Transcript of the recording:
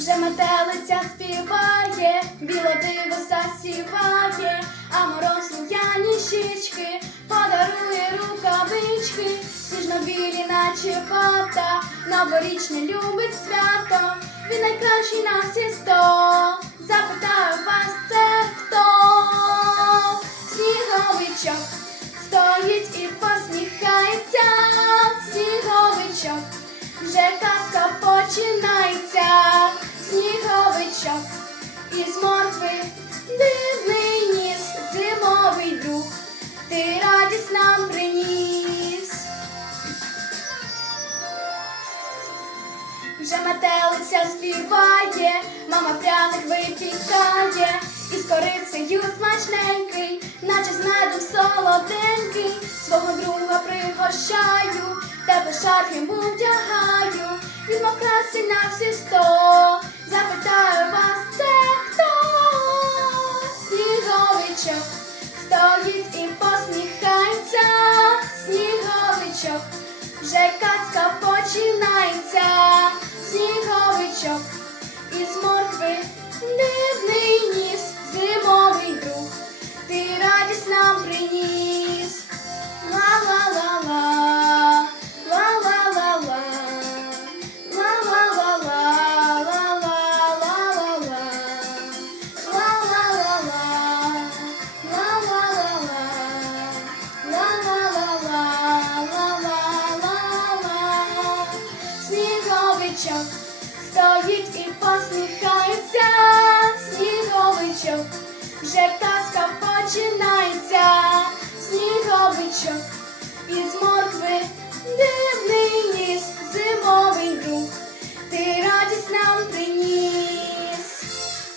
Вже метелиця співає, біло диво засіває, а мороз лук'яні щічки подарує рукавички, сніжно-білі, наче хата, новорічне любить свято, він найкращий на всі сто. Запитаю вас, це хто? Сніговичок стоїть і посміхається, сніговичок, вже казка починається, із моркви дивний ніс, зимовий друг, ти радість нам приніс. Вже метелиця співає, мама пряник випікає, і з корицею смачненький, наче з медом солоденький, свого друга пригощаю, тебе шарф йому вдягаю, він мов на всі сто, Сніговичок стоїть і посміхається, Сніговичок стоїть і посміхається, сніговичок, вже казка починається, сніговичок, із моркви